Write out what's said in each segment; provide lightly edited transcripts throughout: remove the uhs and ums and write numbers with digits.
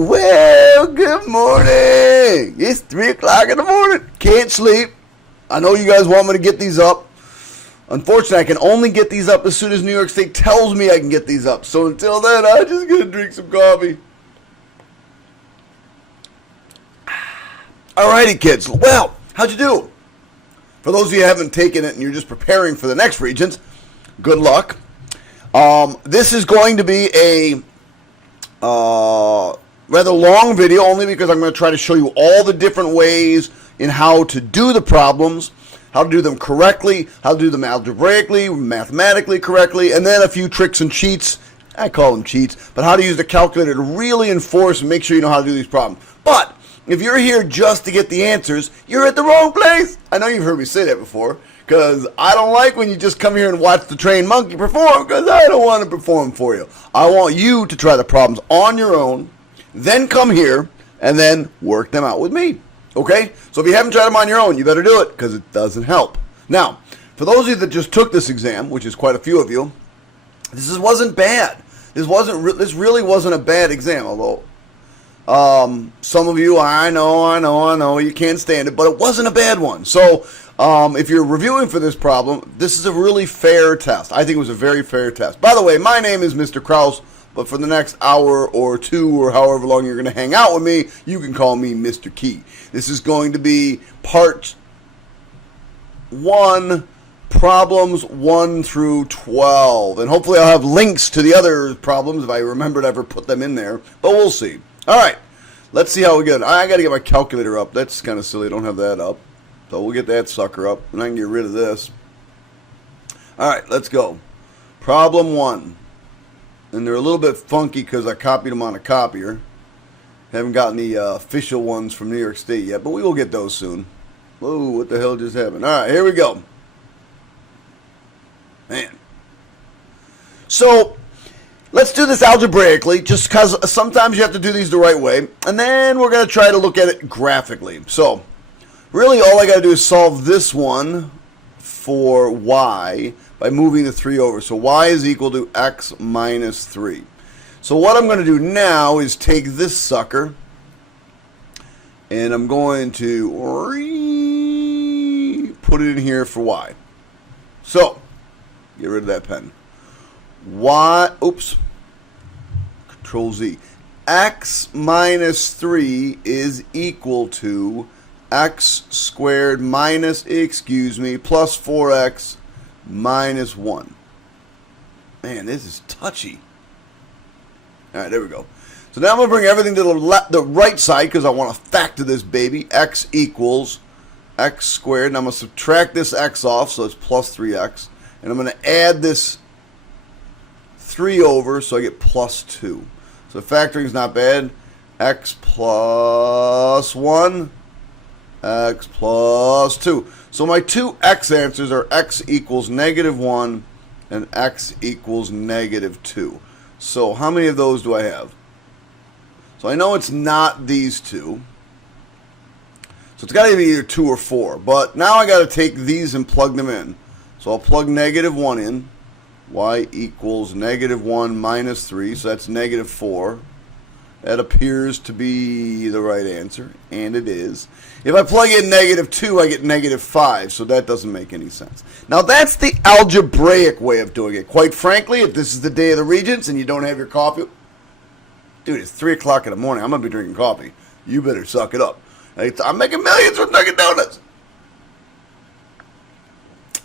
Well, good morning. It's 3 o'clock in the morning. Can't sleep. I know you guys want me to get these up. Unfortunately, I can only get these up as soon as New York State tells me I can get these up. So until then, I'm just going to drink some coffee. Alrighty, kids. Well, how'd you do? For those of you who haven't taken it and you're just preparing for the next Regents, good luck. This is going to be a rather long video, only because I'm going to try to show you all the different ways in how to do the problems, how to do them correctly, how to do them algebraically, mathematically correctly, and then a few tricks and cheats. I call them cheats, but how to use the calculator to really enforce and make sure you know how to do these problems. But if you're here just to get the answers, you're at the wrong place. I know you've heard me say that before, because I don't like when you just come here and watch the trained monkey perform, because I don't want to perform for you. I want you to try the problems on your own, then come here, and then work them out with me. Okay? So if you haven't tried them on your own, you better do it, because it doesn't help. Now, for those of you that just took this exam, which is quite a few of you, this wasn't bad. This really wasn't a bad exam, although some of you, I know, you can't stand it, but it wasn't a bad one. So if you're reviewing for this problem, this is a really fair test. I think it was a very fair test. By the way, my name is Mr. Krause, but for the next hour or two or however long you're going to hang out with me, you can call me Mr. Key. This is going to be part 1, problems 1 through 12. And hopefully I'll have links to the other problems if I remember to ever put them in there, but we'll see. All right, let's see how we get. I got to get my calculator up. That's kind of silly. I don't have that up. So we'll get that sucker up, and I can get rid of this. All right, let's go. Problem 1. And they're a little bit funky because I copied them on a copier. Haven't gotten the official ones from New York State yet, but we will get those soon. Whoa, what the hell just happened? All right, here we go. Man. So let's do this algebraically, just because sometimes you have to do these the right way. And then we're going to try to look at it graphically. So really all I got to do is solve this one for y by moving the 3 over. So y is equal to x minus 3. So what I'm going to do now is take this sucker and I'm going to put it in here for y. So get rid of that pen. Control Z. X minus 3 is equal to x squared minus, plus 4x minus 1. Man, this is touchy. All right, there we go. So now I'm going to bring everything to the right side because I want to factor this baby. X equals x squared. And I'm going to subtract this x off, so it's plus 3x. And I'm going to add this 3 over, so I get plus 2. So factoring is not bad. X plus 1, x plus 2. So my two x answers are x equals negative 1 and x equals negative 2. So how many of those do I have? So I know it's not these two. So it's got to be either 2 or 4. But now I got to take these and plug them in. So I'll plug negative 1 in. Y equals negative 1 minus 3. So that's negative 4. That appears to be the right answer, and it is. If I plug in negative 2, I get negative 5, so that doesn't make any sense. Now, that's the algebraic way of doing it. Quite frankly, if this is the day of the Regents and you don't have your coffee, dude, it's 3 o'clock in the morning. I'm going to be drinking coffee. You better suck it up. I'm making millions from Dunkin' Donuts.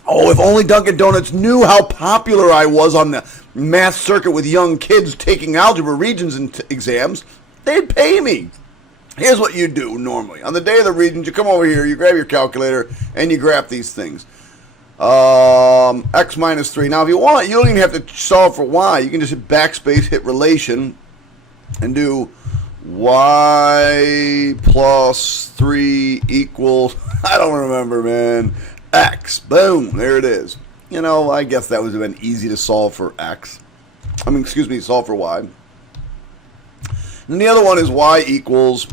Oh, if only Dunkin' Donuts knew how popular I was on the math circuit with young kids taking algebra Regents exams, they'd pay me. Here's what you do normally. On the day of the Regents, you come over here, you grab your calculator, and you graph these things. X minus 3. Now, if you want, you don't even have to solve for y. You can just hit backspace, hit relation, and do y plus 3 equals, I don't remember, man, x. Boom, there it is. You know, I guess that would have been easy to solve for x. Solve for y. And the other one is y equals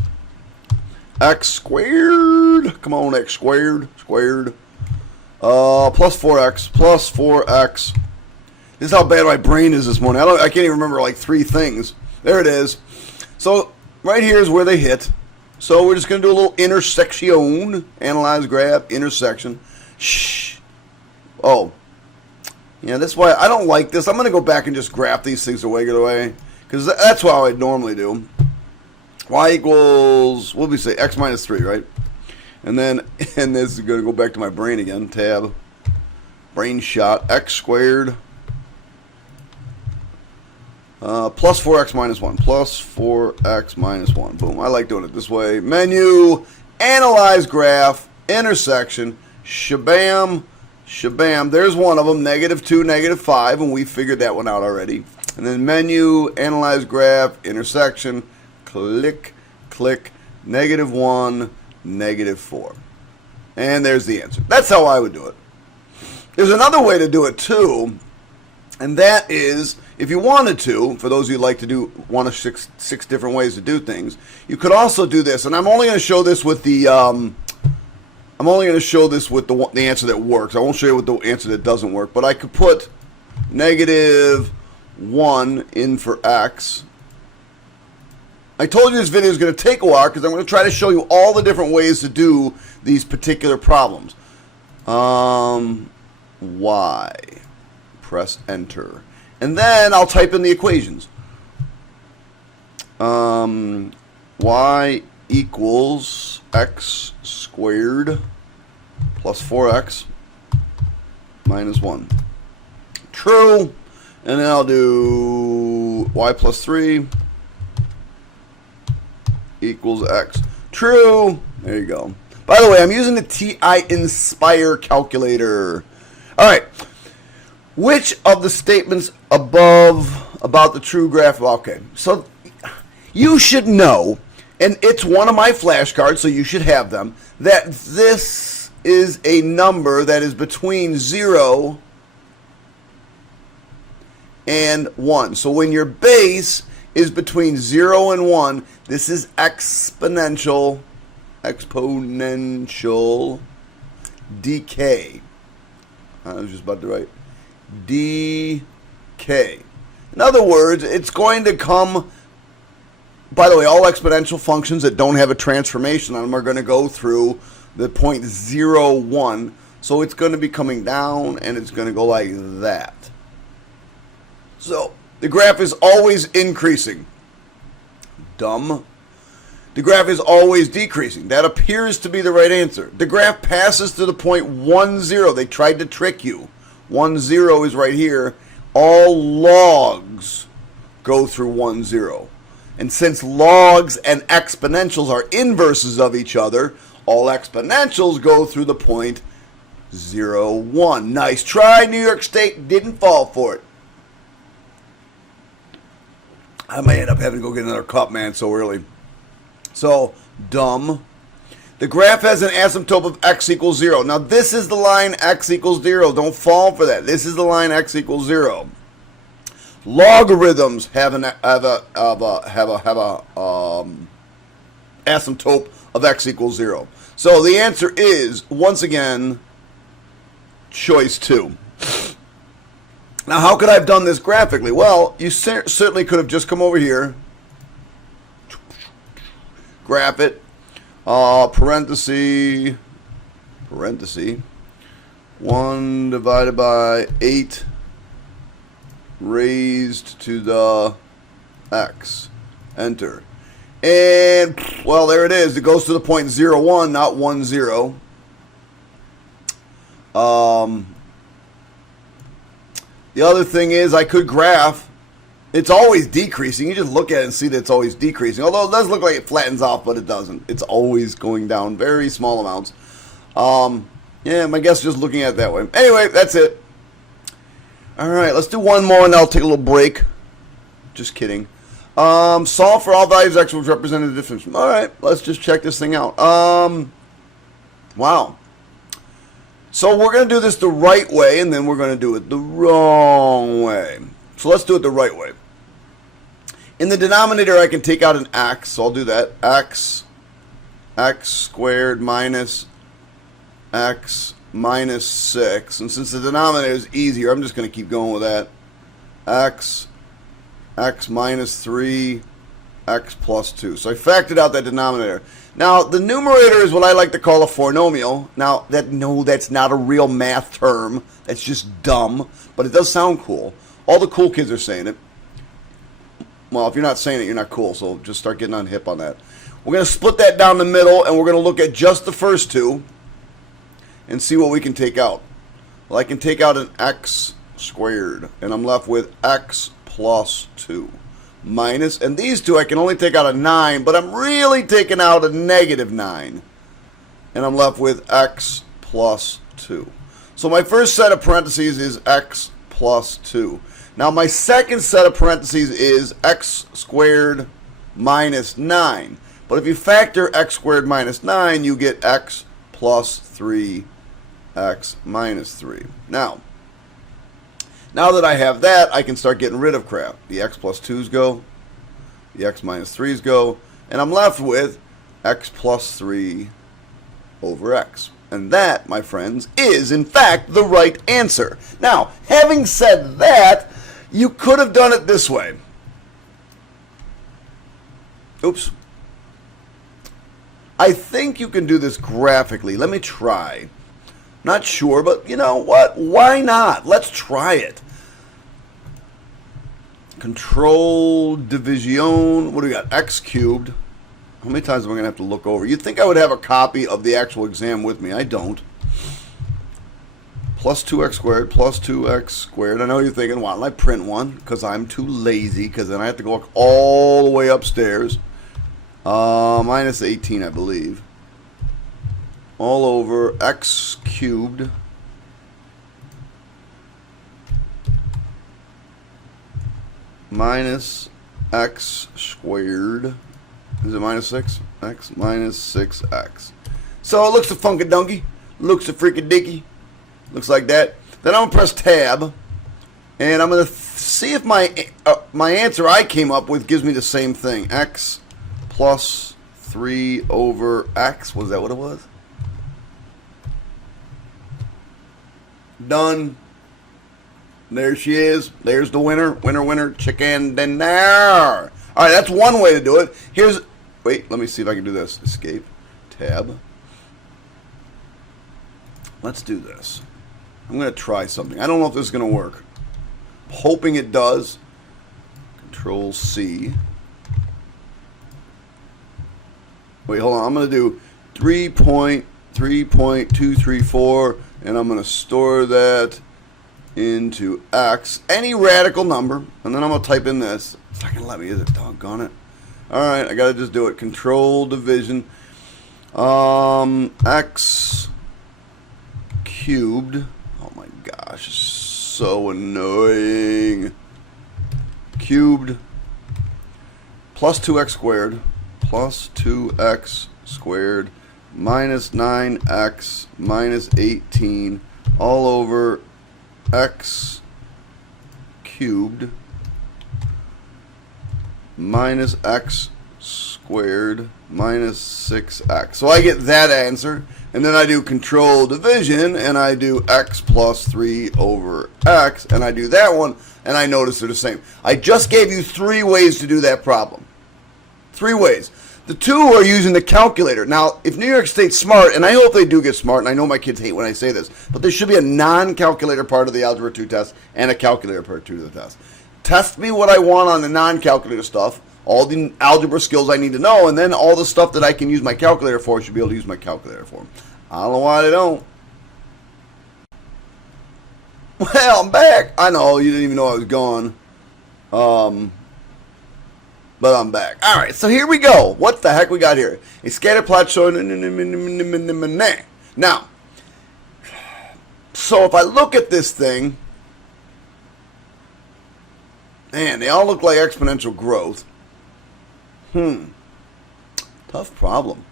x squared. Come on, x squared. Plus 4x. This is how bad my brain is this morning. I can't even remember like 3 things. There it is. So right here is where they hit. So we're just going to do a little intersection. Analyze graph, intersection. Shh. Oh. Yeah, that's why I don't like this. I'm going to go back and just graph these things the regular way, because that's how I normally do. Y equals, what did we say, x minus 3, right? And then, and this is going to go back to my brain again, tab, brain shot, x squared, plus 4x minus 1, plus 4x minus 1. Boom, I like doing it this way. Menu, analyze graph, intersection, shabam, shabam. There's one of them, -2, -5, and we figured that one out already. And then menu, analyze graph, intersection, click, click, -1, -4. And there's the answer. That's how I would do it. There's another way to do it too, and that is, if you wanted to, for those of you who like to do one of six different ways to do things, you could also do this. And I'm only going to show this with the the answer that works. I won't show you with the answer that doesn't work. But I could put -1 in for x. I told you this video is going to take a while because I'm going to try to show you all the different ways to do these particular problems. Y. Press enter. And then I'll type in the equations. Y equals x squared plus 4x minus 1. True. And then I'll do y plus 3 equals x. True. There you go. By the way, I'm using the TI Inspire calculator. All right. Which of the statements above about the true graph? Okay. So you should know, and it's one of my flashcards, so you should have them, that this is a number that is between 0 and 1. So when your base is between 0 and 1, this is exponential decay. I was just about to write decay. In other words, it's going to come. By the way, all exponential functions that don't have a transformation on them are going to go through the point 0, 1. So it's going to be coming down, and it's going to go like that. So the graph is always increasing. Dumb. The graph is always decreasing. That appears to be the right answer. The graph passes to the point 1, 0. They tried to trick you. 1, 0 is right here. All logs go through 1, 0. And since logs and exponentials are inverses of each other, all exponentials go through the point 0, 1. Nice try, New York State. Didn't fall for it. I might end up having to go get another cup, man, so early. So, dumb. The graph has an asymptote of x equals 0. Now, this is the line x equals 0. Don't fall for that. This is the line x equals 0. Logarithms have a asymptote of x equals 0. So the answer is, once again, choice 2. Now, how could I have done this graphically? Well, you certainly could have just come over here, graph it, parenthesis, 1 divided by 8 raised to the x. Enter. And, well, there it is. It goes to the point 0, 1, not 1, 0. The other thing is I could graph. It's always decreasing. You just look at it and see that it's always decreasing. Although it does look like it flattens off, but it doesn't. It's always going down very small amounts. Yeah, my guess is just looking at it that way. Anyway, that's it. All right, let's do one more, and then I'll take a little break. Just kidding. Solve for all values x which represent a difference. All right, let's just check this thing out. Wow. So we're going to do this the right way, and then we're going to do it the wrong way. So let's do it the right way. In the denominator, I can take out an x, so I'll do that. X squared minus x minus 6. And since the denominator is easier, I'm just going to keep going with that. X minus 3 x plus 2. So I factored out that denominator. Now, the numerator is what I like to call a polynomial. Now, that's not a real math term. That's just dumb, but it does sound cool. All the cool kids are saying it. Well, if you're not saying it, you're not cool, so just start getting on hip on that. We're going to split that down the middle, and we're going to look at just the first two and see what we can take out. Well, I can take out an x squared, and I'm left with x plus 2 minus, and these two I can only take out a 9, but I'm really taking out a negative 9, and I'm left with x plus 2. So my first set of parentheses is x plus 2. Now my second set of parentheses is x squared minus 9. But if you factor x squared minus 9, you get x plus 3, x minus 3. Now that I have that, I can start getting rid of crap. The x plus 2's go, the x minus 3's go, and I'm left with x plus 3 over x. And that, my friends, is in fact the right answer. Now, having said that, you could have done it this way. Oops. I think you can do this graphically. Let me try. Not sure, but you know what? Why not? Let's try it. Control division. What do we got? X cubed. How many times am I going to have to look over? You'd think I would have a copy of the actual exam with me. I don't. Plus 2x squared, plus 2x squared. I know you're thinking, why don't I print one? Because I'm too lazy, because then I have to go all the way upstairs. Minus 18, I believe. All over x cubed minus x squared. Is it minus 6? X minus 6x. So it looks a funkadunky. Looks a freaky-dicky. Looks like that. Then I'm going to press tab. And I'm going to see if my answer I came up with gives me the same thing. X plus 3 over x. Was that what it was? Done. There she is. There's the winner. Winner, winner, chicken dinner. All right, that's one way to do it. Wait, let me see if I can do this. Escape, tab. Let's do this. I'm going to try something. I don't know if this is going to work. I'm hoping it does. Control C. Wait, hold on. I'm going to do 3.234, and I'm going to store that into x, any radical number, and then I'm going to type in this. It's not going to let me, is it? Doggone it. All right, I got to just do it. Control division. X cubed. Oh my gosh, so annoying. Cubed plus 2x squared plus 2x squared minus 9x minus 18 all over x cubed minus x squared minus 6x. So I get that answer, and then I do control division, and I do x plus 3 over x, and I do that one, and I notice they're the same. I just gave you 3 ways to do that problem. 3 ways. The 2 are using the calculator. Now, if New York State's smart, and I hope they do get smart, and I know my kids hate when I say this, but there should be a non-calculator part of the Algebra 2 test and a calculator part 2 of the test. Test me what I want on the non-calculator stuff, all the algebra skills I need to know, and then all the stuff that I can use my calculator for, I should be able to use my calculator for. I don't know why they don't. Well, I'm back. I know, you didn't even know I was gone. But I'm back. All right, so here we go. What the heck we got here? A scatter plot showing. Now, so if I look at this thing, man, they all look like exponential growth. Tough problem.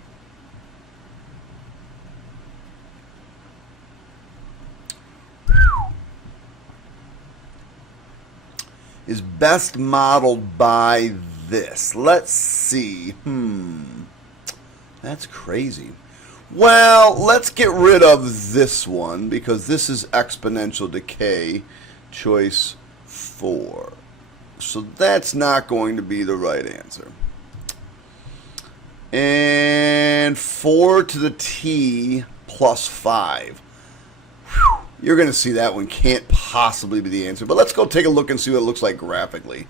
Is best modeled by this. Let's see. That's crazy. Well, let's get rid of this one because this is exponential decay, choice 4. So that's not going to be the right answer. and 4 to the t plus 5. Whew. You're going to see that one can't possibly be the answer. But let's go take a look and see what it looks like graphically.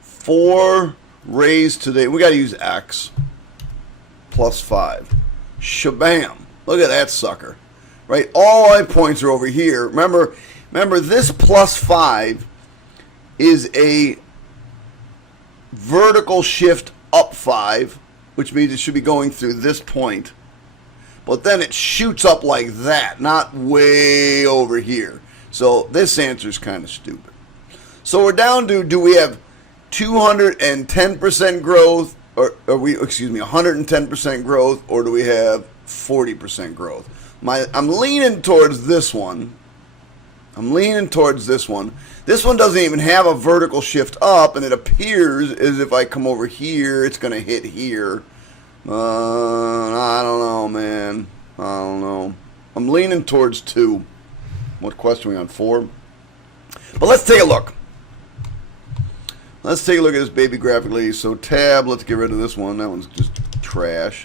4 raised to the, we got to use x, plus 5. Shabam. Look at that sucker. Right? All my points are over here. Remember this plus 5 is a vertical shift up 5, which means it should be going through this point. But then it shoots up like that, not way over here. So this answer is kind of stupid. So we're down to, do we have 210% growth, or 110% growth, or do we have 40% growth? I'm leaning towards this one. This one doesn't even have a vertical shift up, and it appears as if I come over here, it's going to hit here. I don't know, man. I don't know. I'm leaning towards 2. What question are we on? 4? But let's take a look. Let's take a look at this baby graphically. So tab, let's get rid of this one. That one's just trash.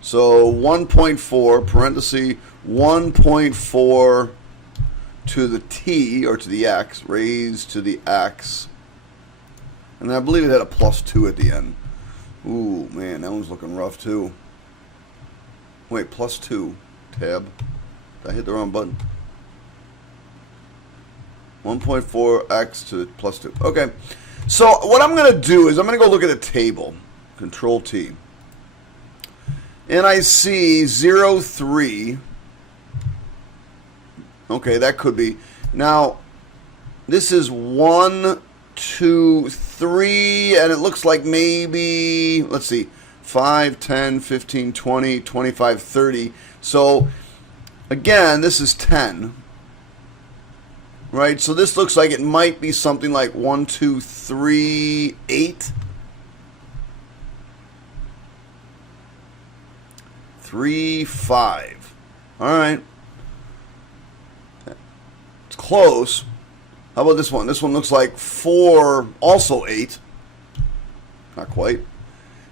So 1.4, parenthesis, 1.4 to the t, or to the x, raised to the x. And I believe it had a plus 2 at the end. Ooh, man, that one's looking rough too. Wait, plus 2. Tab. Did I hit the wrong button? 1.4x to plus 2. Okay. So what I'm going to do is I'm going to go look at a table. Control T. And I see 0, 3. Okay, that could be. Now, this is 1, 2, 3, and it looks like maybe, let's see, 5, 10, 15, 20, 25, 30. So, again, this is 10. Right? So this looks like it might be something like 1, 2, 3, 8. 3, 5. All right. It's close. How about this one? This one looks like 4, also 8. Not quite.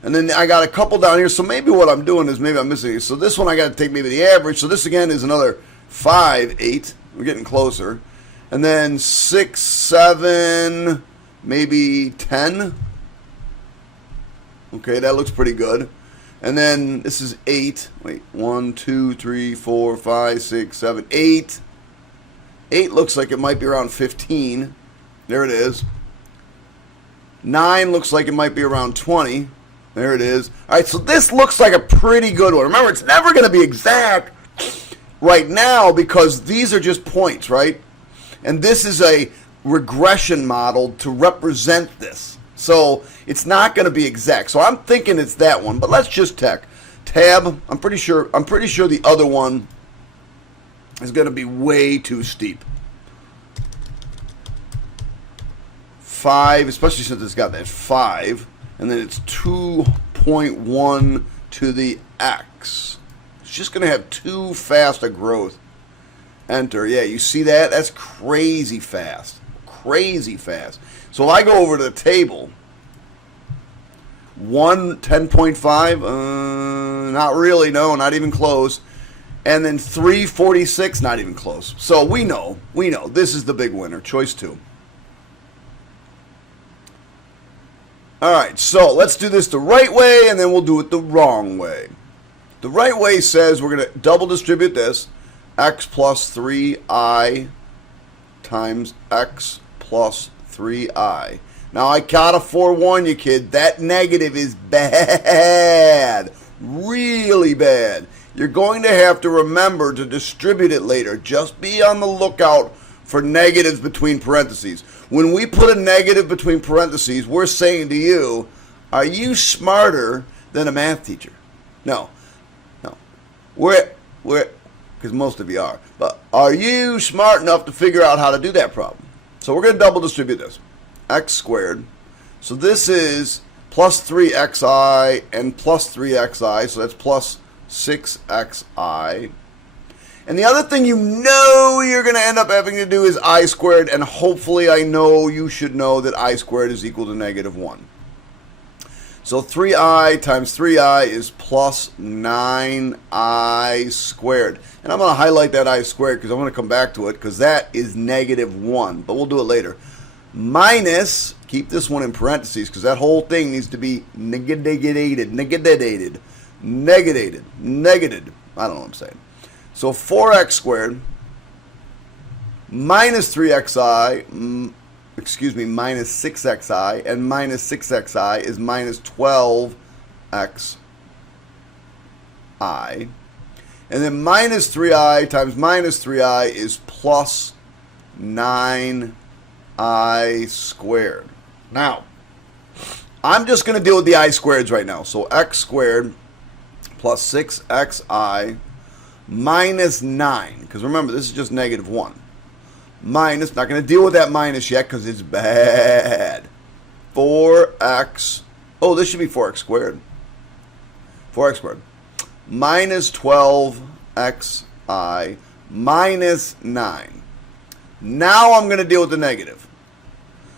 And then I got a couple down here. So maybe what I'm doing is maybe I'm missing it. So this one I got to take maybe the average. So this again is another 5, 8. We're getting closer. And then 6, 7, maybe 10. Okay, that looks pretty good. And then this is 8. Wait, 1, 2, 3, 4, 5, 6, 7, 8. 8 looks like it might be around 15. There it is. 9 looks like it might be around 20. There it is. All right, so this looks like a pretty good one. Remember, it's never going to be exact right now because these are just points, right? And this is a regression model to represent this. So it's not going to be exact. So I'm thinking it's that one, but let's just tab. I'm pretty sure the other one is going to be way too steep. 5, especially since it's got that 5, and then it's 2.1 to the x. It's just going to have too fast a growth. Enter. Yeah, you see that? That's crazy fast. Crazy fast. So if I go over to the table, 10.5, not really, no, not even close. And then 346, not even close. So we know, this is the big winner, choice 2. All right, so let's do this the right way, and then we'll do it the wrong way. The right way says we're going to double distribute this. X plus 3i times x plus 3i. Now, I gotta forewarn you, kid, that negative is bad. Really bad. You're going to have to remember to distribute it later. Just be on the lookout for negatives between parentheses. When we put a negative between parentheses, we're saying to you, are you smarter than a math teacher? No. Because most of you are. But are you smart enough to figure out how to do that problem? So we're going to double distribute this. X squared. So this is plus 3xi and plus 3xi. So that's plus 6xi. And the other thing you're going to end up having to do is I squared. And hopefully I know you should know that I squared is equal to -1. So 3i times 3i is plus 9i squared. And I'm going to highlight that I squared because I'm going to come back to it because that is -1. But we'll do it later. Minus, keep this one in parentheses because that whole thing needs to be negated. I don't know what I'm saying. So 4x squared minus 3xi, minus 6xi, and minus 6xi is minus 12xi. And then minus 3i times minus 3i is plus 9i squared. Now, I'm just going to deal with the I squareds right now. So x squared plus 6xi minus 9. Because remember, this is just -1. Minus, not going to deal with that minus yet because it's bad. 4x, oh, this should be 4x squared. 4x squared. Minus 12xi minus 9. Now I'm going to deal with the negative.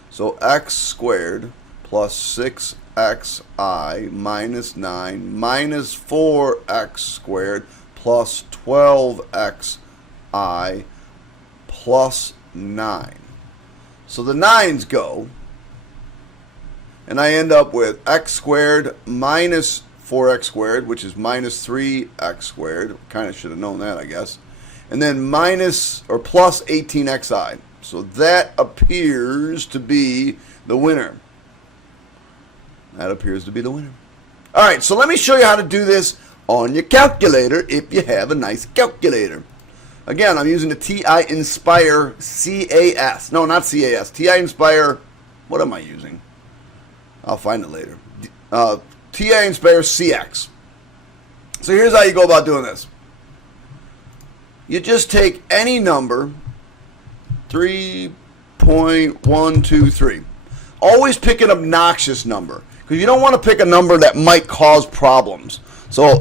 So x squared plus 6xi minus 9 minus 4x squared plus 12xi plus 9. So the 9's go. And I end up with x squared minus 4x squared, which is minus 3x squared. Kind of should have known that, I guess. And then minus or plus 18xi. So that appears to be the winner. That appears to be the winner. All right, so let me show you how to do this on your calculator if you have a nice calculator. Again, I'm using the TI Inspire CAS. No, not CAS. TI Inspire, what am I using? I'll find it later. TI Inspire CX. So here's how you go about doing this. You just take any number, 3.123. Always pick an obnoxious number because you don't want to pick a number that might cause problems. So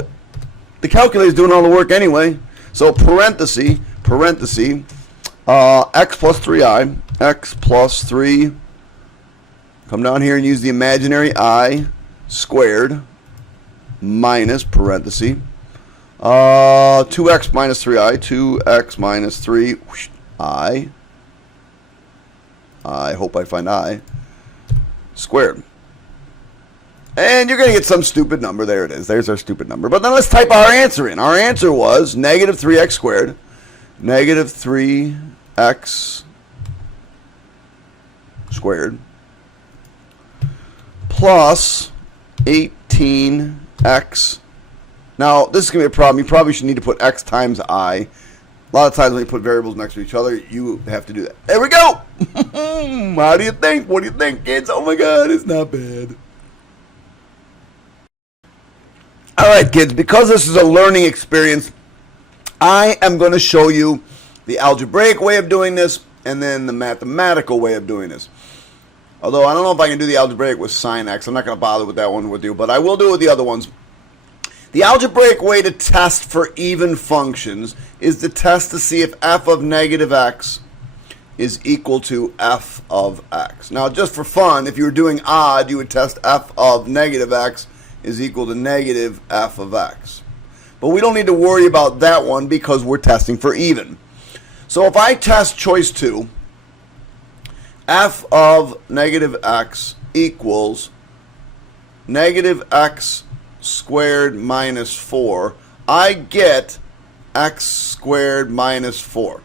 the calculator is doing all the work anyway. So parenthesis, x plus 3i, x plus 3, come down here and use the imaginary I squared minus parenthesis, 2x minus 3i, 2x minus 3, I hope I find I, squared. And you're going to get some stupid number. There it is. There's our stupid number. But then let's type our answer in. Our answer was negative 3x squared, negative 3x squared, plus 18x. Now, this is going to be a problem. You probably should need to put x times I. A lot of times when you put variables next to each other, you have to do that. There we go. How do you think? What do you think, kids? Oh, my God. It's not bad. All right, kids, because this is a learning experience, I am going to show you the algebraic way of doing this and then the mathematical way of doing this. Although I don't know if I can do the algebraic with sine x. I'm not going to bother with that one with you, but I will do it with the other ones. The algebraic way to test for even functions is to test to see if f of negative x is equal to f of x. Now, just for fun, if you were doing odd, you would test f of negative x is equal to negative f of x. But we don't need to worry about that one because we're testing for even. So if I test choice 2, f of negative x equals negative x squared minus 4, I get x squared minus 4.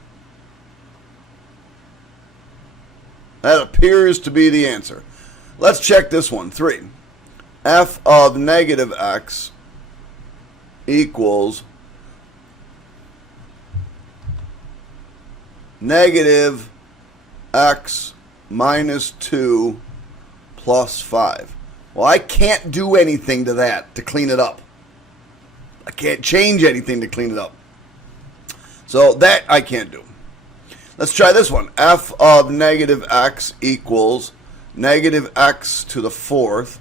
That appears to be the answer. Let's check this one. 3. F of negative x equals negative x minus 2 plus 5. Well, I can't do anything to that to clean it up. I can't change anything to clean it up. So that I can't do. Let's try this one. F of negative x equals negative x to the 4th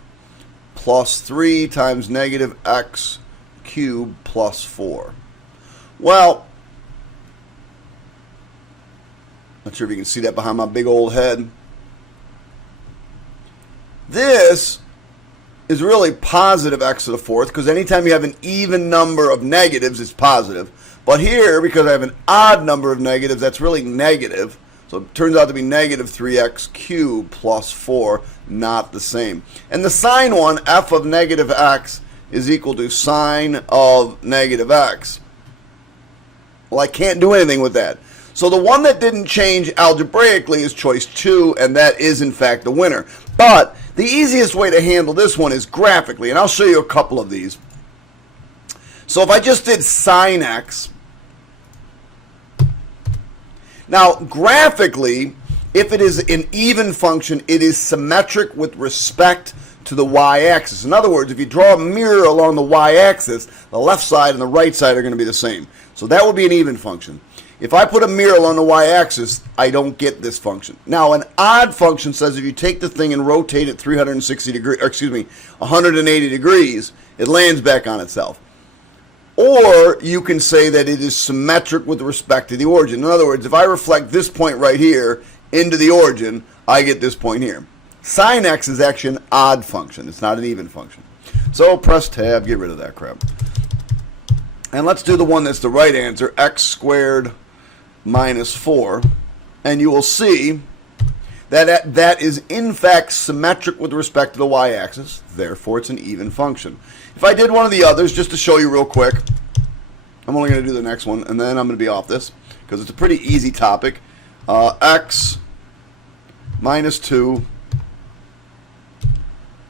plus 3 times negative x cubed plus 4. Well, not sure if you can see that behind my big old head. This is really positive x to the fourth, because anytime you have an even number of negatives, it's positive. But here, because I have an odd number of negatives, that's really negative. So it turns out to be negative 3x cubed plus 4, not the same. And the sine one, f of negative x, is equal to sine of negative x. Well, I can't do anything with that. So the one that didn't change algebraically is choice 2, and that is in fact the winner. But the easiest way to handle this one is graphically, and I'll show you a couple of these. So if I just did sine x, now graphically, if it is an even function, it is symmetric with respect to the y-axis. In other words, if you draw a mirror along the y-axis, the left side and the right side are going to be the same. So that would be an even function. If I put a mirror along the y-axis, I don't get this function. Now, an odd function says if you take the thing and rotate it 360 degrees, or excuse me, 180 degrees, it lands back on itself. Or you can say that it is symmetric with respect to the origin. In other words, if I reflect this point right here into the origin, I get this point here. Sine x is actually an odd function. It's not an even function. So press tab, get rid of that crap. And let's do the one that's the right answer, x squared minus 4. And you will see that that is in fact symmetric with respect to the y-axis. Therefore, it's an even function. If I did one of the others, just to show you real quick, I'm only going to do the next one, and then I'm going to be off this, because it's a pretty easy topic. X minus 2,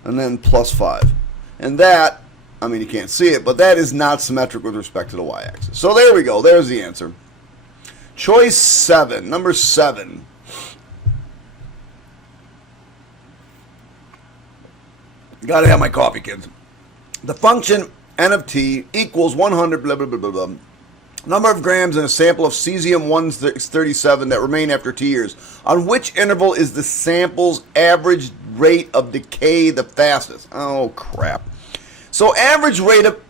and then plus 5. And that, I mean, you can't see it, but that is not symmetric with respect to the y-axis. So there we go. There's the answer. Choice 7, number 7. Got to have my coffee, kids. The function n of t equals 100 blah, blah, blah, blah, blah. Number of grams in a sample of cesium-137 that remain after 2 years. On which interval is the sample's average rate of decay the fastest? Oh, crap. So average rate of...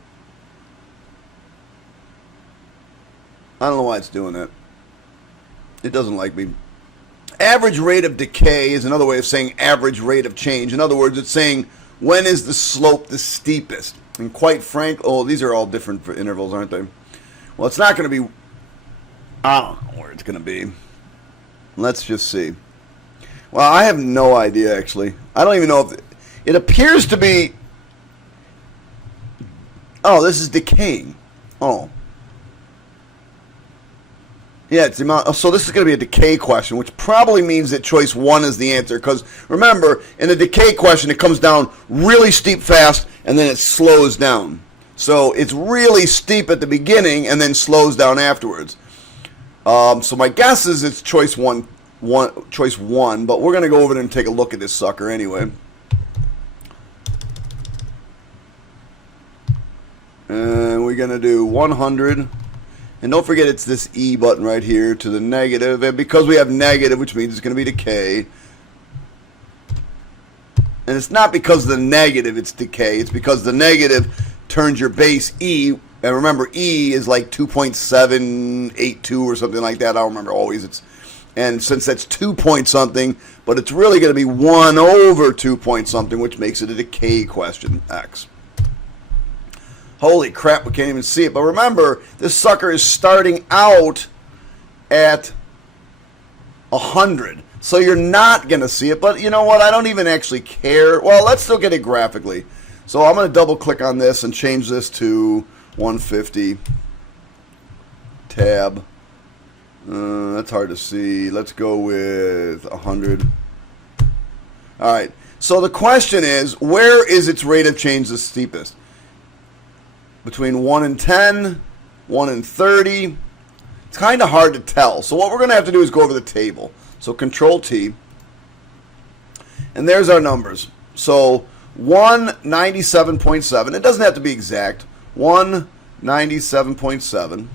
I don't know why it's doing that. It doesn't like me. Average rate of decay is another way of saying average rate of change. In other words, it's saying when is the slope the steepest. And quite frankly, oh, these are all different intervals, aren't they? Well, it's not going to be, I don't know where it's going to be. Let's just see. Well, I have no idea, actually. I don't even know if it appears to be, oh, this is decaying. Oh. Yeah, it's the amount, so this is going to be a decay question, which probably means that choice 1 is the answer. Because remember, in a decay question, it comes down really steep fast, and then it slows down. So it's really steep at the beginning, and then slows down afterwards. So my guess is it's choice one, but we're going to go over there and take a look at this sucker anyway. And we're going to do 100. And don't forget it's this E button right here to the negative. And because we have negative, which means it's going to be decay. And it's not because of the negative it's decay. It's because the negative turns your base E. And remember, E is like 2.782 or something like that. I don't remember always. And since that's 2 point something, but it's really going to be 1 over 2 point something, which makes it a decay question, X. Holy crap, we can't even see it. But remember, this sucker is starting out at 100. So you're not going to see it. But you know what? I don't even actually care. Well, let's still get it graphically. So I'm going to double click on this and change this to 150. Tab. That's hard to see. Let's go with 100. All right. So the question is, where is its rate of change the steepest? Between 1 and 10, 1 and 30. It's kind of hard to tell. So what we're going to have to do is go over the table. So Control T. And there's our numbers. So 197.7. It doesn't have to be exact. 197.7.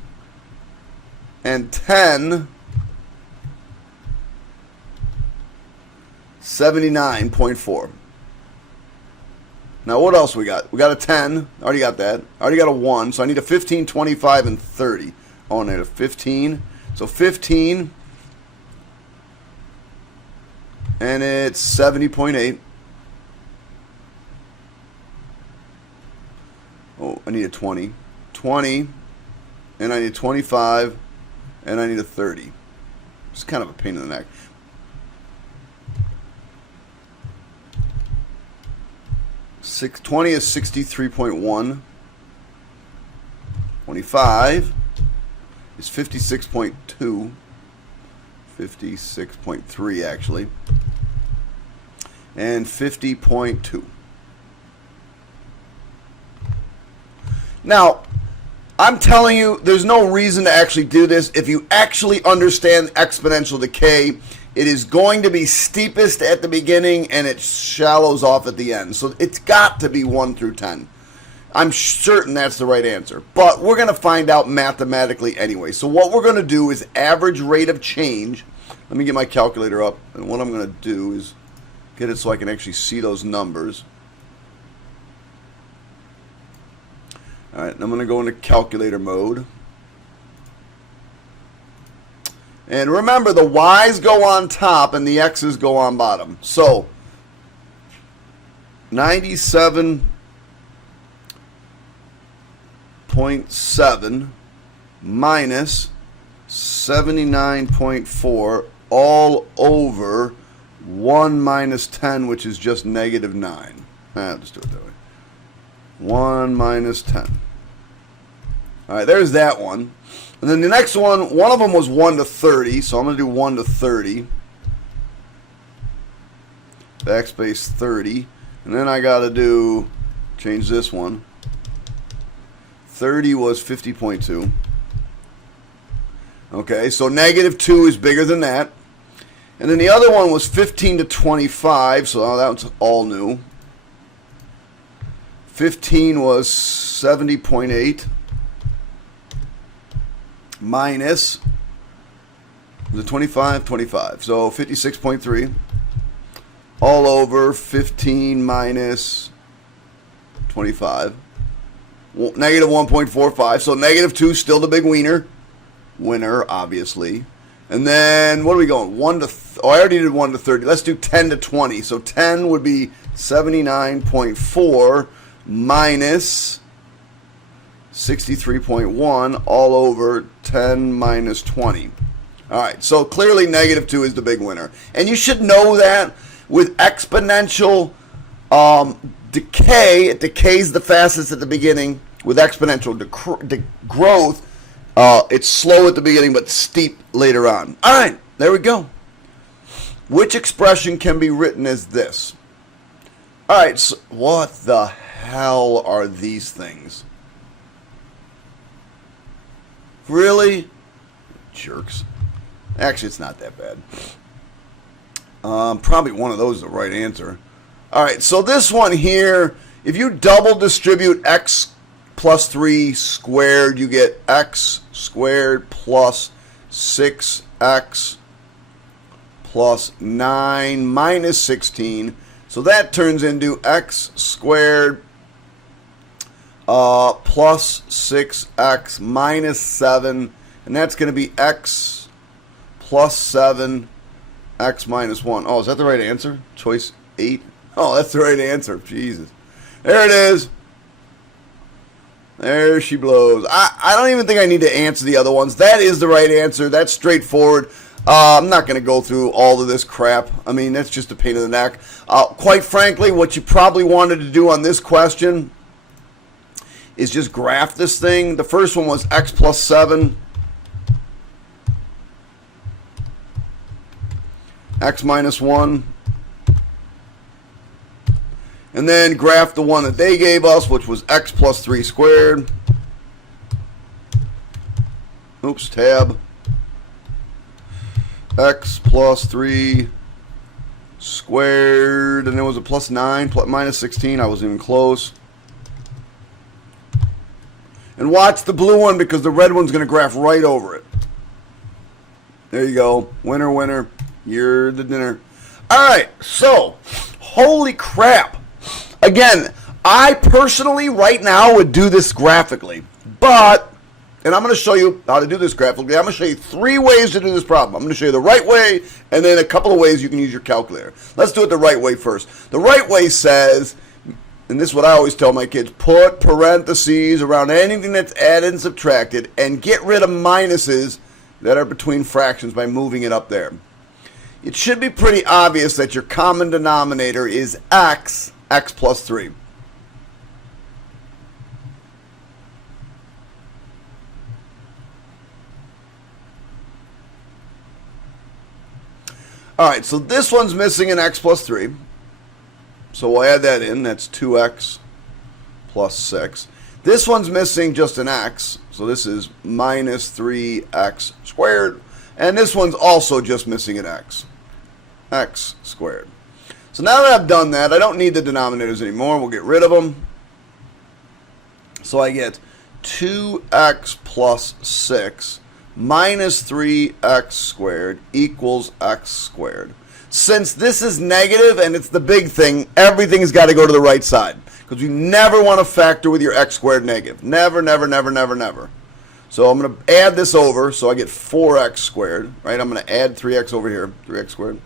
And 10, 79.4. Now, what else we got? We got a 10. Already got that. Already got a 1. So I need a 15, 25, and 30. Oh, I need a 15. So 15. And it's 70.8. Oh, I need a 20. 20, and I need 25, and I need a 30. It's kind of a pain in the neck. 20 is 63.1. 25 is 56.2. 56.3 actually. And 50.2. Now, I'm telling you, there's no reason to actually do this. If you actually understand exponential decay, it is going to be steepest at the beginning and it shallows off at the end. So it's got to be 1 through 10. I'm certain that's the right answer. But we're going to find out mathematically anyway. So what we're going to do is average rate of change. Let me get my calculator up. And what I'm going to do is get it so I can actually see those numbers. All right, I'm going to go into calculator mode. And remember, the y's go on top and the x's go on bottom. So 97.7 minus 79.4 all over 1 minus 10, which is just negative 9. Let's do it that way. 1 minus 10. All right, there's that one. And then the next one of them was 1 to 30, so I'm going to do 1 to 30. Backspace 30. And then I got to change this one. 30 was 50.2. Okay, so negative 2 is bigger than that. And then the other one was 15 to 25, so that was all new. 15 was 70.8 minus, was it 25? 25. So 56.3 all over 15 minus 25. Negative 1.45. So negative 2 still the big winner, obviously. And then what are we going? 1 to I already did 1 to 30. Let's do 10 to 20. So 10 would be 79.4 minus 63.1 all over 10 minus 20. All right, so clearly negative 2 is the big winner. And you should know that with exponential decay, it decays the fastest at the beginning. With exponential growth, it's slow at the beginning but steep later on. All right, there we go. Which expression can be written as this? All right, so what the hell are these things? Really? Jerks. Actually, it's not that bad. Probably one of those is the right answer. All right, so this one here, if you double distribute x plus 3 squared, you get x squared plus 6x plus 9 minus 16. So that turns into x squared plus 6x minus 7. And that's going to be x plus 7, x minus 1. Oh, is that the right answer? Choice 8? Oh, that's the right answer. Jesus. There it is. There she blows. I don't even think I need to answer the other ones. That is the right answer. That's straightforward. I'm not going to go through all of this crap. I mean, that's just a pain in the neck. Quite frankly, what you probably wanted to do on this question is just graph this thing. The first one was x plus 7. X minus 1. And then graph the one that they gave us, which was x plus 3 squared. Oops, tab. X plus 3 squared. And then was it plus 9, minus 16. I wasn't even close. And watch the blue one because the red one's going to graph right over it. There you go. Winner, winner. You're the dinner. All right, so, holy crap. Again, I personally, right now, would do this graphically. But, and I'm going to show you how to do this graphically. I'm going to show you 3 ways to do this problem. I'm going to show you the right way, and then a couple of ways you can use your calculator. Let's do it the right way first. The right way says, and this is what I always tell my kids, put parentheses around anything that's added and subtracted and get rid of minuses that are between fractions by moving it up there. It should be pretty obvious that your common denominator is x plus 3. Alright, so this one's missing an x plus 3. So we'll add that in. That's 2x plus 6. This one's missing just an x. So this is minus 3x squared. And this one's also just missing an x squared. So now that I've done that, I don't need the denominators anymore. We'll get rid of them. So I get 2x plus 6 minus 3x squared equals x squared. Since this is negative and it's the big thing, everything's got to go to the right side. Because you never want to factor with your x squared negative. Never, never, never, never, never. So I'm going to add this over, so I get 4x squared. Right? I'm going to add 3x over here, 3x squared.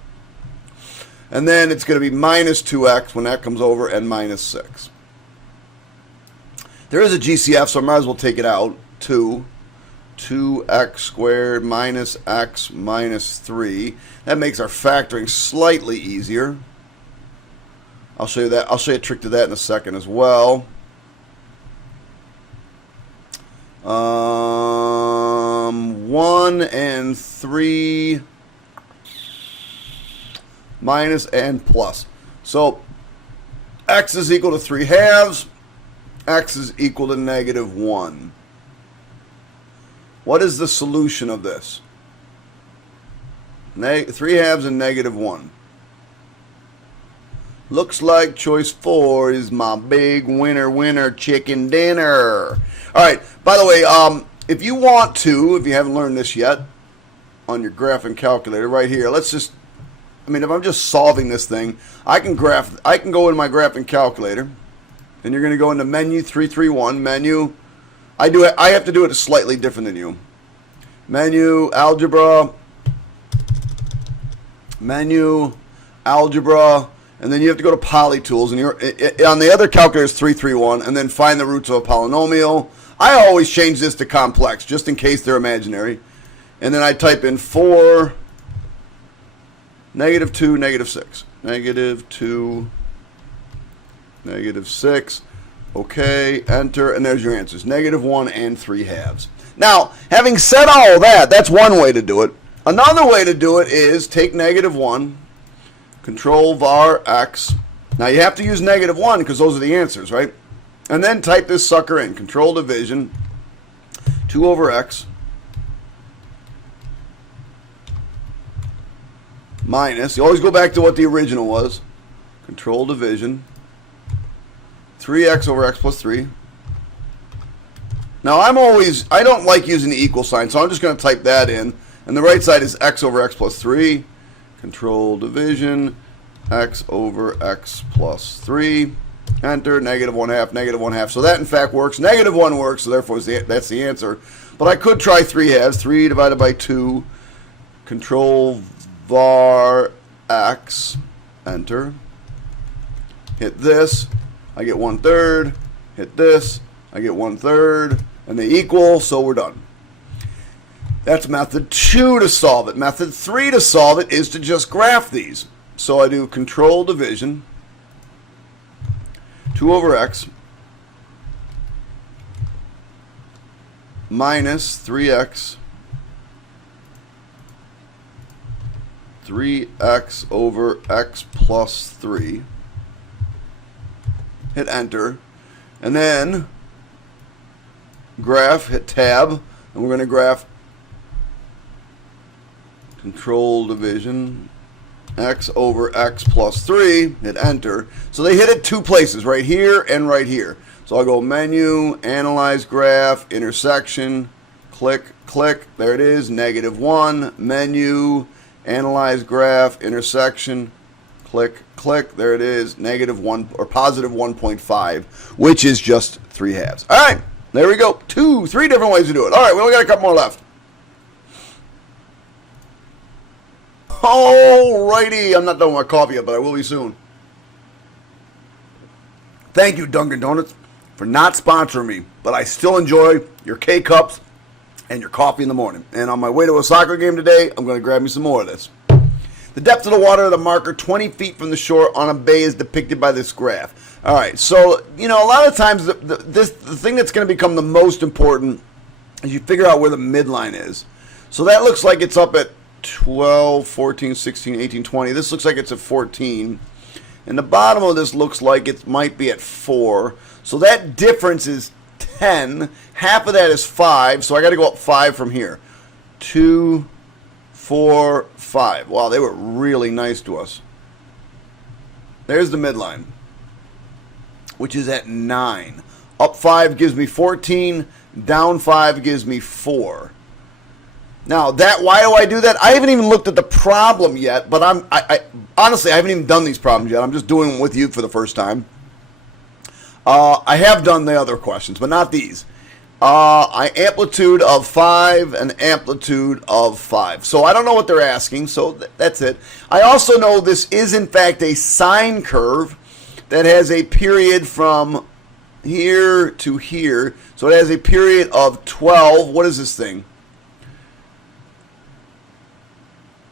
And then it's going to be minus 2x when that comes over, and minus 6. There is a GCF, so I might as well take it out. 2x squared minus x minus 3. That makes our factoring slightly easier. I'll show you that. I'll show you a trick to that in a second as well. 1 and 3 minus and plus. So x is equal to 3 halves. X is equal to negative 1. What is the solution of this? 3 halves and negative 1. Looks like choice 4 is my big winner chicken dinner. All right, by the way, if you want to, if you haven't learned this yet, on your graphing calculator right here, let's just, if I'm just solving this thing, I can go in my graphing calculator, and you're going to go into menu 331, menu. I have to do it slightly different than you. Menu, algebra, and then you have to go to polytools, and on the other calculator is 331, and then find the roots of a polynomial. I always change this to complex, just in case they're imaginary. And then I type in 4, negative 2, negative 6. Negative 2, negative 6. Okay, enter, and there's your answers. Negative 1 and 3 halves. Now, having said all that, that's one way to do it. Another way to do it is take negative 1, control var x. Now, you have to use negative 1 because those are the answers, right? And then type this sucker in. Control division, 2 over x, minus, you always go back to what the original was. Control division, 3x over x plus 3. Now, I don't like using the equal sign, so I'm just going to type that in. And the right side is x over x plus 3. Control division, x over x plus 3. Enter, negative 1 half, negative 1 half. So that, in fact, works. Negative 1 works, so therefore that's the answer. But I could try 3 halves. 3 divided by 2. Control var x. Enter. Hit this. I get 1/3. Hit this. I get 1/3. And they equal, so we're done. That's method 2 to solve it. Method 3 to solve it is to just graph these. So I do control division, 2 over x, minus 3x, 3x over x plus 3. Hit enter. And then graph, hit tab, and we're going to graph control division, x over x plus 3, hit enter. So they hit it 2 places, right here and right here. So I'll go menu, analyze graph, intersection, click, click, there it is, negative 1, menu, analyze graph, intersection, click, click, there it is, negative 1 or positive 1.5, which is just 3 halves. All right, there we go. 3 different ways to do it. All right, we only got a couple more left. Alrighty, I'm not done with my coffee yet, but I will be soon. Thank you, Dunkin' Donuts, for not sponsoring me, but I still enjoy your K-Cups and your coffee in the morning. And on my way to a soccer game today, I'm going to grab me some more of this. The depth of the water of the marker 20 feet from the shore on a bay is depicted by this graph. All right, so, you know, a lot of times the thing that's going to become the most important is you figure out where the midline is. So that looks like it's up at 12, 14, 16, 18, 20. This looks like it's at 14. And the bottom of this looks like it might be at 4. So that difference is 10. Half of that is 5. So I got to go up 5 from here. 2, 4, 5. Wow, they were really nice to us. There's the midline, which is at 9. Up 5 gives me 14. Down 5 gives me 4. Now, why do I do that? I haven't even looked at the problem yet, but I honestly, I haven't even done these problems yet. I'm just doing them with you for the first time. I have done the other questions, but not these. Amplitude of 5 and amplitude of 5. So I don't know what they're asking, so that's it. I also know this is, in fact, a sine curve that has a period from here to here. So it has a period of 12. What is this thing?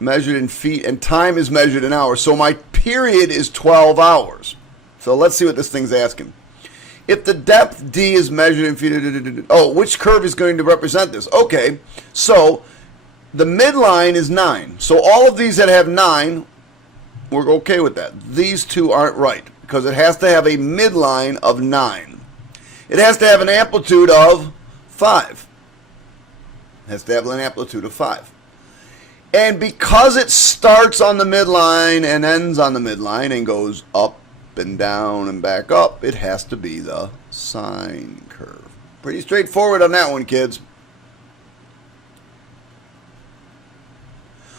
Measured in feet, and time is measured in hours. So my period is 12 hours. So let's see what this thing's asking. If the depth D is measured in feet, which curve is going to represent this? Okay, so the midline is 9. So all of these that have 9, we're okay with that. These two aren't right because it has to have a midline of 9. It has to have an amplitude of 5. It has to have an amplitude of 5. And because it starts on the midline and ends on the midline and goes up and down and back up, it has to be the sine curve. Pretty straightforward on that one, kids.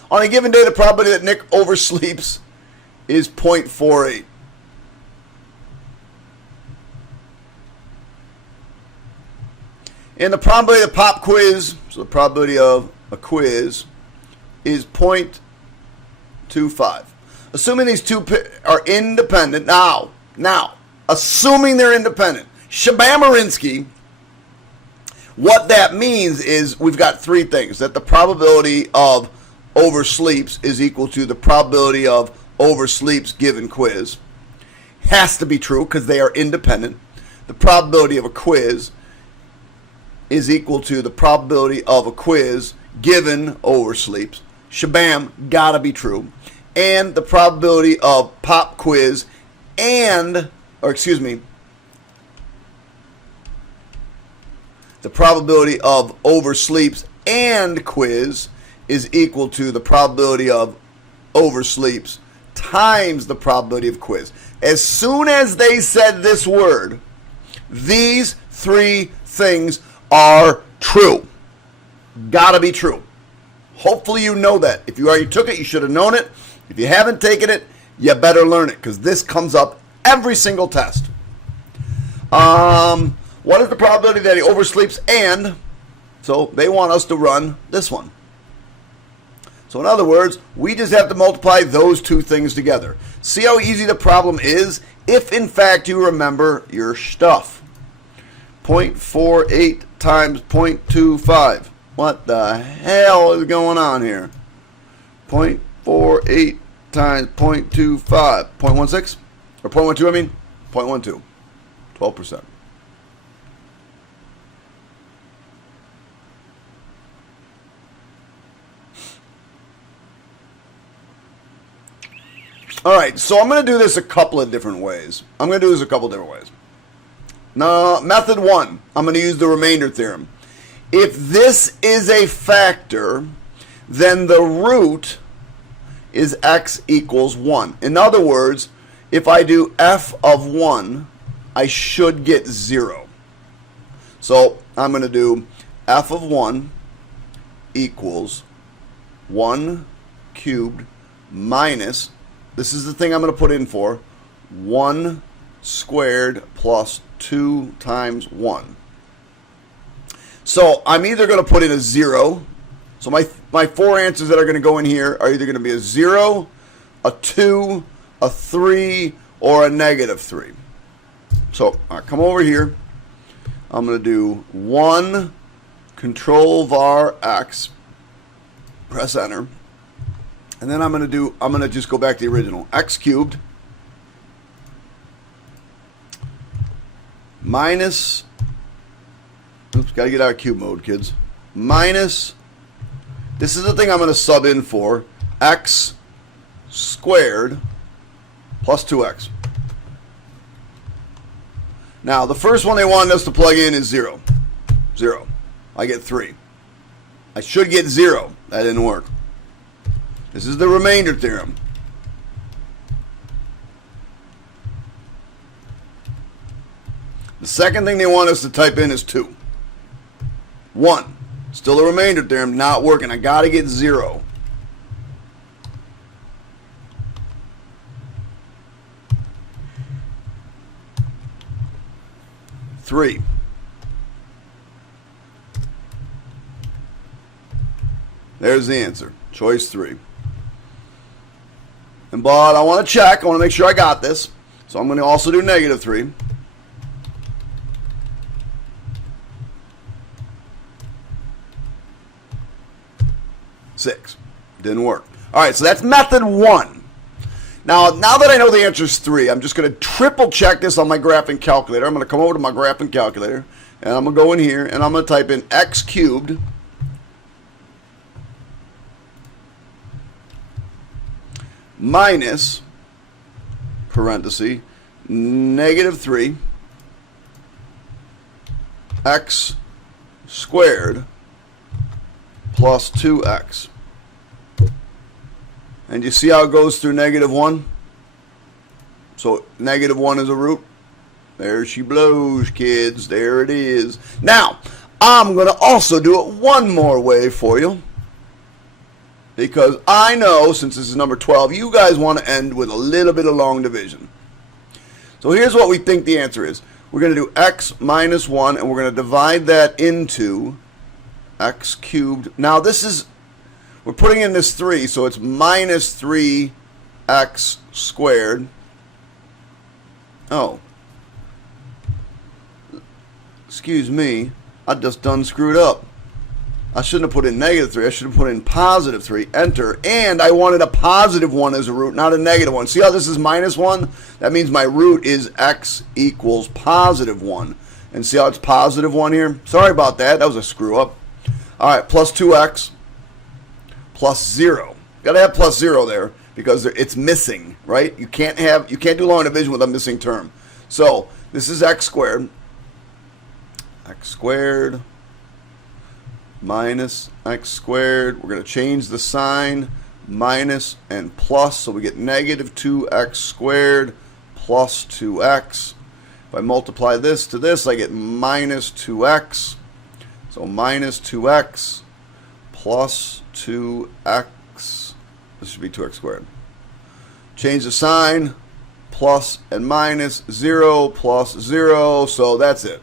On a given day, the probability that Nick oversleeps is 0.48. And the probability of pop quiz, so the probability of a quiz, is 0.25. Assuming these two are independent, now, assuming they're independent, Shabamarinsky, what that means is we've got three things. That the probability of oversleeps is equal to the probability of oversleeps given quiz. Has to be true because they are independent. The probability of a quiz is equal to the probability of a quiz given oversleeps. Shabam, gotta be true. And the probability of pop quiz the probability of oversleeps and quiz is equal to the probability of oversleeps times the probability of quiz. As soon as they said this word, these three things are true. Gotta be true. Hopefully you know that. If you already took it, you should have known it. If you haven't taken it, you better learn it because this comes up every single test. What is the probability that he oversleeps and? So they want us to run this one. So in other words, we just have to multiply those two things together. See how easy the problem is if in fact you remember your stuff. 0.48 times 0.25. What the hell is going on here? 0.48 times 0.25. 0.16? Or 0.12, I mean? 0.12. 12%. All right, so I'm going to do this a couple of different ways. Now, method one, I'm going to use the remainder theorem. If this is a factor, then the root is x equals 1. In other words, if I do f of 1, I should get 0. So I'm going to do f of 1 equals 1 cubed minus, this is the thing I'm going to put in for, 1 squared plus 2 times 1. So I'm either going to put in a 0. So my four answers that are going to go in here are either going to be a 0, a 2, a 3, or a negative 3. So I come over here. I'm going to do 1 control var x, press enter, and then I'm going to just go back to the original. X cubed minus, oops, got to get out of cube mode, kids, minus, this is the thing I'm going to sub in for, x squared plus 2x. Now, the first one they wanted us to plug in is 0. 0. I get 3. I should get 0. That didn't work. This is the remainder theorem. The second thing they want us to type in is 2. 1. Still the remainder theorem, not working. I got to get 0. Three. There's the answer. Choice 3. And but I want to check. I want to make sure I got this. So I'm going to also do negative 3. Six. Didn't work. All right, so that's method 1. Now that I know the answer is 3, I'm just going to triple check this on my graphing calculator. I'm going to come over to my graphing calculator, and I'm going to go in here, and I'm going to type in x cubed minus, parenthesis, negative 3 x squared plus 2x. And you see how it goes through negative 1? So negative 1 is a root. There she blows, kids. There it is. Now, I'm going to also do it one more way for you. Because I know, since this is number 12, you guys want to end with a little bit of long division. So here's what we think the answer is. We're going to do x minus 1, and we're going to divide that into x cubed. Now this is, we're putting in this 3, so it's minus 3x squared. Oh. Excuse me. I just done screwed up. I shouldn't have put in negative 3. I should have put in positive 3. Enter. And I wanted a positive 1 as a root, not a negative 1. See how this is minus 1? That means my root is x equals positive 1. And see how it's positive 1 here? Sorry about that. That was a screw up. All right, plus 2x. Plus 0. Got to have plus 0 there because it's missing, right? You can't do long division with a missing term. So this is x squared. X squared minus x squared. We're going to change the sign, minus and plus, so we get negative 2x squared plus 2x. If I multiply this to this, I get minus 2x. So minus 2x plus 2x, this should be 2x squared. Change the sign, plus and minus, 0 plus 0, so that's it.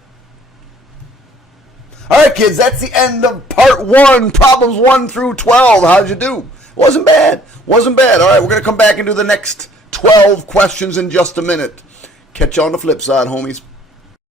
All right, kids, that's the end of part 1, problems 1 through 12. How'd you do? Wasn't bad. Wasn't bad. All right, we're going to come back and do the next 12 questions in just a minute. Catch you on the flip side, homies.